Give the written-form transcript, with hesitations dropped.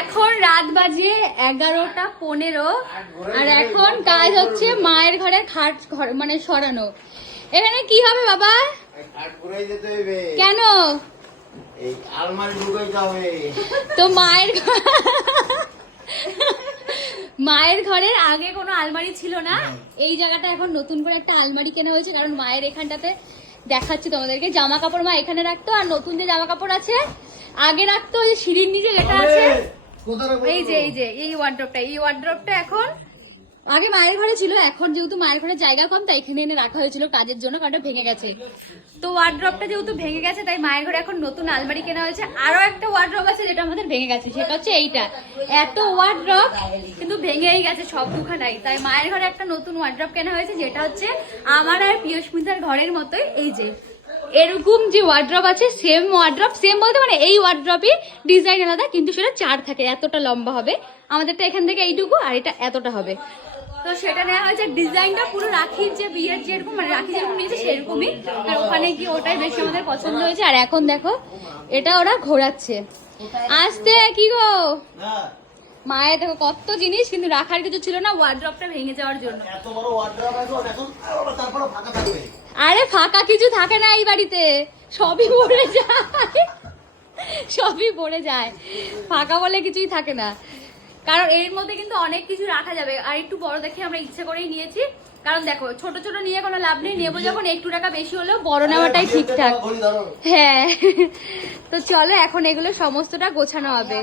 এখন রাত বাজিয়ে 11:15 আর এখন কাজ হচ্ছে মায়ের ঘরে খাট মানে সরানো। এখানে কি হবে বাবা? কেন? তো মায়ের ঘরের আগে কোনো আলমারি ছিল না, এই জায়গাটা এখন নতুন করে একটা আলমারি কেনা হয়েছে। কারণ মায়ের এখানটাতে দেখাচ্ছি তোমাদেরকে, জামা কাপড় মা এখানে রাখতো, আর নতুন যে জামা কাপড় আছে আগে রাখতো ওই সিঁড়ির নিচে যেটা আছে, এই ওয়ার্ড্রপটা এখন আগে মায়ের ঘরে ছিল, এখন যেহেতু মায়ের ঘরে জায়গা কম তাই এখানে এনে রাখা হয়েছিল কাজের জন্য, কারণ ভেঙে গেছে। তো ওয়ার্ড্রপটা যেহেতু ভেঙে গেছে তাই মায়ের ঘরে এখন নতুন আলমারি কেনা হয়েছে। আরো একটা ওয়ার্ড্রপ আছে যেটা আমাদের ভেঙে গেছে, সেটা হচ্ছে এইটা। এত ওয়ার্ড্রপ কিন্তু ভেঙেই গেছে সব দুখানাই, তাই মায়ের ঘরে একটা নতুন ওয়ার্ড্রপ কেনা হয়েছে, যেটা হচ্ছে আমার আর পিয়স্মিতার ঘরের মতোই। এই যে এরকম যে ওয়ার্ড্রপ আছে, সেম ওয়ার্ড্রপ, সেম বলতে মানে এই ওয়ার্ড্রপই ডিজাইন আলাদা, কিন্তু সেটা 4 থাকে, এতটা লম্বা হবে। আমাদেরটা এখান থেকে এইটুকু, আর এটা এতটা হবে। তো সেটা নেওয়া হয়েছে, ডিজাইনটা পুরো রাখির যে বিয়ের যেরকম মানে রাখি যেরকম নিয়েছে সেরকমই, আর ওখানে গিয়ে ওটাই বেশি আমাদের পছন্দ হয়েছে। আর এখন দেখো এটা ওরা ঘোরাচ্ছে। আসতে কি গো মায়ের দেখো কত জিনিস, কিন্তু রাখার কিছু ছিল না ওয়ার্ড্রপটা ভেঙে যাওয়ার জন্য। আরে ফাঁকা কিছু থাকে না এই বাড়িতে, সবই ভরে যায়, সবই ভরে যায়, ফাঁকা বলে কিছুই থাকে না। কারণ এর মধ্যে কিন্তু অনেক কিছু রাখা যাবে। আর একটু বড় দেখে আমরা ইচ্ছে করেই নিয়েছি, কারণ দেখো ছোট ছোট নিয়ে কোনো লাভ নেই, নেবো যখন একটু টাকা বেশি হলেও বড় নেওয়াটাই ঠিকঠাক। হ্যাঁ, তো চলো এখন এগুলো সমস্তটা গোছানো হবে।